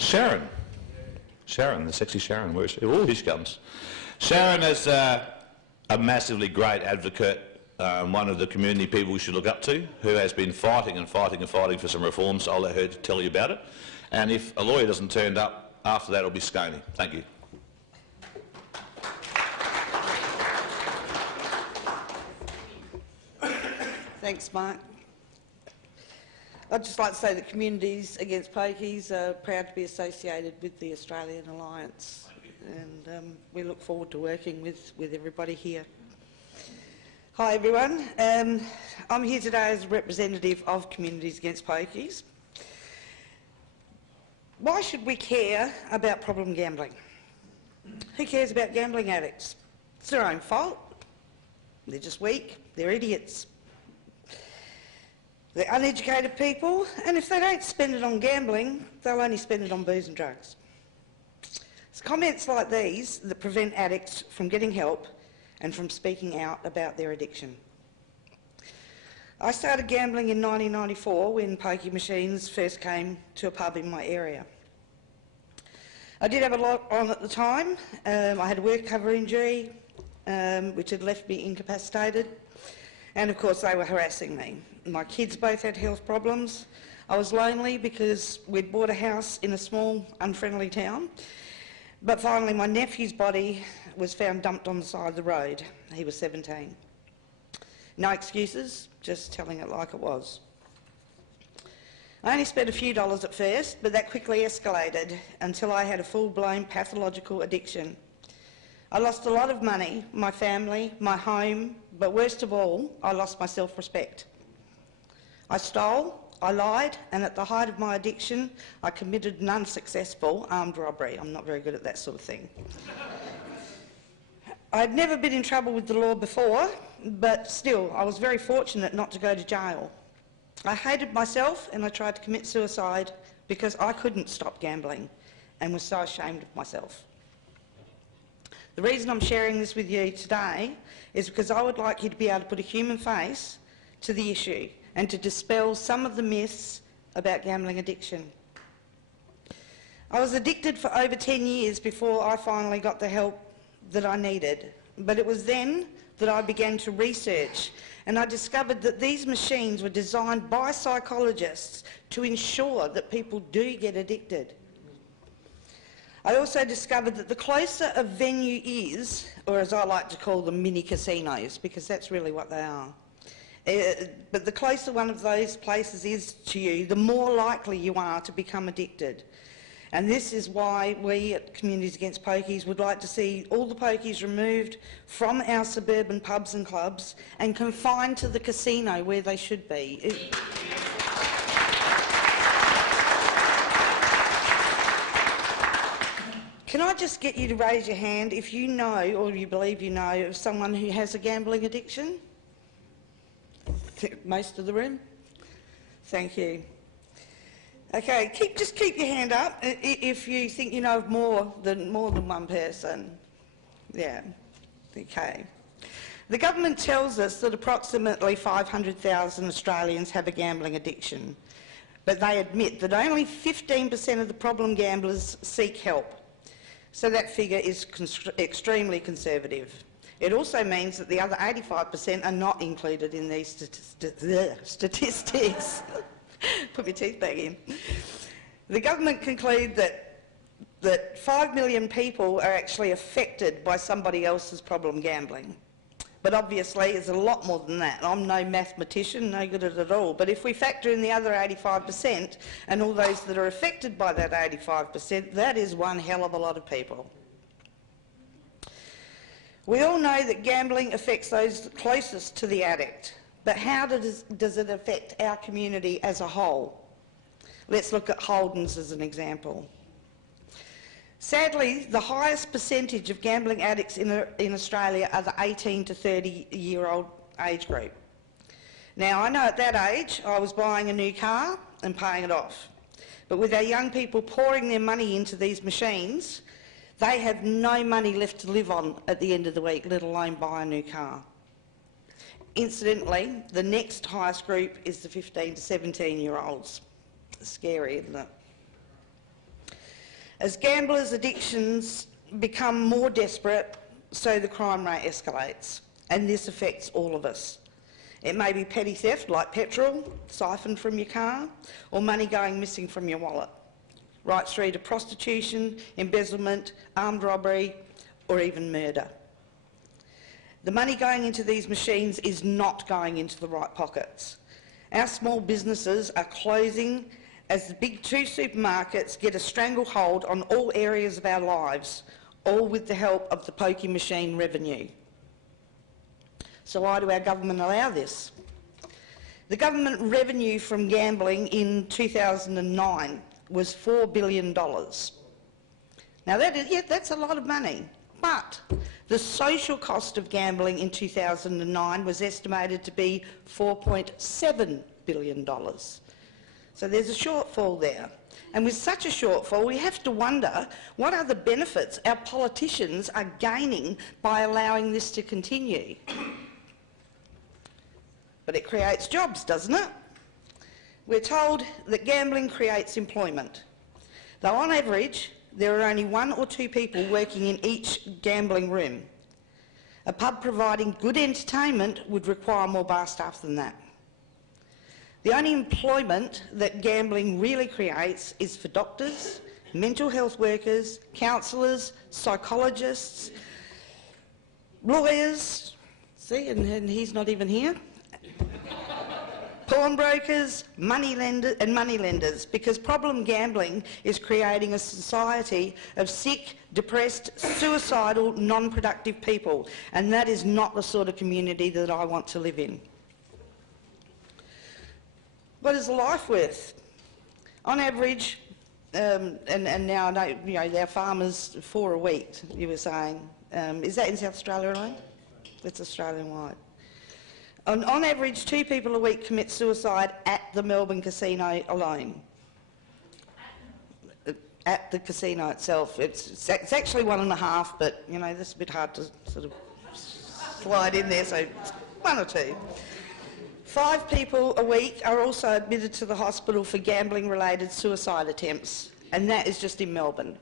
Sharon. Sharon, the sexy Sharon. Where is she? Oh, here she comes. Sharon is a massively great advocate, one of the community people we should look up to, who has been fighting and fighting and fighting for some reforms. I'll let her tell you about it. And if a lawyer doesn't turn up, after that it'll be Sconey. Thank you. Thanks, Mark. I'd just like to say that Communities Against Pokies are proud to be associated with the Australian Alliance, and we look forward to working with everybody here. Hi everyone, I'm here today as a representative of Communities Against Pokies. Why should we care about problem gambling? Who cares about gambling addicts? It's their own fault. They're just weak, they're idiots. They're uneducated people, and if they don't spend it on gambling, they'll only spend it on booze and drugs. It's comments like these that prevent addicts from getting help and from speaking out about their addiction. I started gambling in 1994 when pokie machines first came to a pub in my area. I did have a lot on at the time. I had a work cover injury, which had left me incapacitated, and of course they were harassing me. My kids both had health problems. I was lonely because we'd bought a house in a small, unfriendly town. But finally my nephew's body was found dumped on the side of the road. He was 17. No excuses, just telling it like it was. I only spent a few dollars at first, but that quickly escalated until I had a full-blown pathological addiction. I lost a lot of money, my family, my home, but worst of all, I lost my self-respect. I stole, I lied, and at the height of my addiction, I committed an unsuccessful armed robbery. I'm not very good at that sort of thing. I'd never been in trouble with the law before, but still, I was very fortunate not to go to jail. I hated myself and I tried to commit suicide because I couldn't stop gambling and was so ashamed of myself. The reason I'm sharing this with you today is because I would like you to be able to put a human face to the issue and to dispel some of the myths about gambling addiction. I was addicted for over 10 years before I finally got the help that I needed, but it was then that I began to research, and I discovered that these machines were designed by psychologists to ensure that people do get addicted. I also discovered that the closer a venue is, or as I like to call them, mini casinos, because that's really what they are, but the closer one of those places is to you, the more likely you are to become addicted. And this is why we at Communities Against Pokies would like to see all the pokies removed from our suburban pubs and clubs and confined to the casino where they should be. Can I just get you to raise your hand if you know, or you believe you know, of someone who has a gambling addiction? Most of the room? Thank you. Okay, just keep your hand up if you think you know of more than one person. Yeah, okay. The government tells us that approximately 500,000 Australians have a gambling addiction, but they admit that only 15% of the problem gamblers seek help. So that figure is extremely conservative. It also means that the other 85% are not included in these statistics. Put your teeth back in. The government conclude that 5 million people are actually affected by somebody else's problem gambling. But obviously it's a lot more than that. I'm no mathematician, no good at it all. But if we factor in the other 85% and all those that are affected by that 85%, that is one hell of a lot of people. We all know that gambling affects those closest to the addict, but how does it affect our community as a whole? Let's look at Holden's as an example. Sadly, the highest percentage of gambling addicts in Australia are the 18 to 30-year-old age group. Now, I know at that age I was buying a new car and paying it off, but with our young people pouring their money into these machines, they have no money left to live on at the end of the week, let alone buy a new car. Incidentally, the next highest group is the 15 to 17-year-olds. Scary, isn't it? As gamblers' addictions become more desperate, so the crime rate escalates, and this affects all of us. It may be petty theft like petrol siphoned from your car, or money going missing from your wallet, right through to prostitution, embezzlement, armed robbery, or even murder. The money going into these machines is not going into the right pockets. Our small businesses are closing as the big two supermarkets get a stranglehold on all areas of our lives, all with the help of the pokie machine revenue. So why do our government allow this? The government revenue from gambling in 2009 was $4 billion. Now that's a lot of money, but the social cost of gambling in 2009 was estimated to be $4.7 billion. So there's a shortfall there. And with such a shortfall, we have to wonder what are the benefits our politicians are gaining by allowing this to continue. But it creates jobs, doesn't it? We're told that gambling creates employment, though on average there are only 1 or 2 people working in each gambling room. A pub providing good entertainment would require more bar staff than that. The only employment that gambling really creates is for doctors, mental health workers, counsellors, psychologists, lawyers, see, and he's not even here, pawnbrokers, moneylenders, because problem gambling is creating a society of sick, depressed, suicidal, non-productive people, and that is not the sort of community that I want to live in. What is life worth? On average, and now I know, you know, our farmers 4 a week, you were saying. Is that in South Australia alone? That's Australian-wide. On average, 2 people a week commit suicide at the Melbourne casino alone. At the casino itself. It's actually 1.5, but, you know, that's a bit hard to sort of slide in there, so 1 or 2. 5 people a week are also admitted to the hospital for gambling-related suicide attempts, and that is just in Melbourne.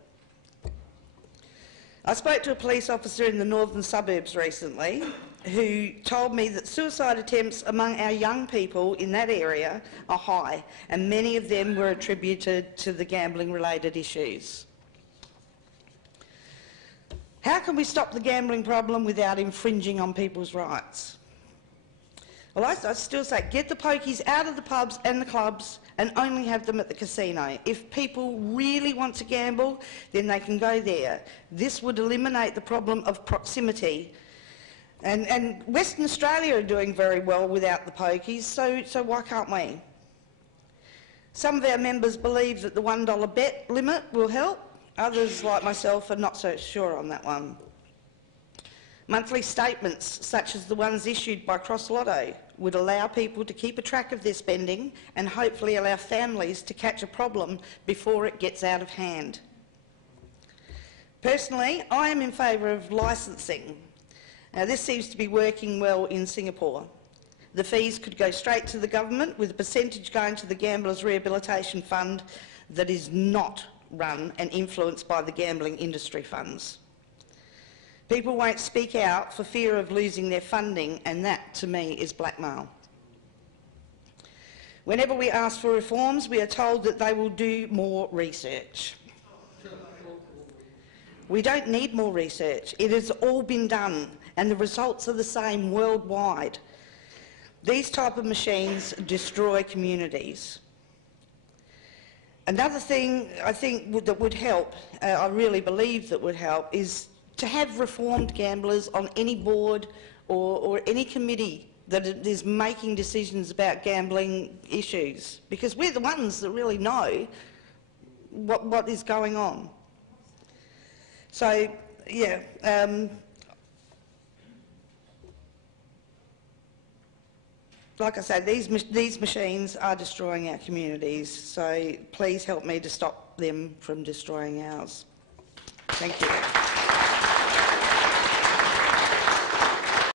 I spoke to a police officer in the northern suburbs recently who told me that suicide attempts among our young people in that area are high, and many of them were attributed to the gambling-related issues. How can we stop the gambling problem without infringing on people's rights? Well, I still say, get the pokies out of the pubs and the clubs and only have them at the casino. If people really want to gamble, then they can go there. This would eliminate the problem of proximity. And Western Australia are doing very well without the pokies, so why can't we? Some of our members believe that the $1 bet limit will help. Others, like myself, are not so sure on that one. Monthly statements, such as the ones issued by Cross Lotto, would allow people to keep a track of their spending and hopefully allow families to catch a problem before it gets out of hand. Personally, I am in favour of licensing. Now, this seems to be working well in Singapore. The fees could go straight to the government, with a percentage going to the Gamblers Rehabilitation Fund that is not run and influenced by the gambling industry funds. People won't speak out for fear of losing their funding, and that, to me, is blackmail. Whenever we ask for reforms, we are told that they will do more research. We don't need more research. It has all been done, and the results are the same worldwide. These type of machines destroy communities. Another thing I think that would help, I really believe that would help, is to have reformed gamblers on any board or any committee that is making decisions about gambling issues, because we're the ones that really know what is going on. So, yeah, like I say, these machines are destroying our communities, so please help me to stop them from destroying ours. Thank you.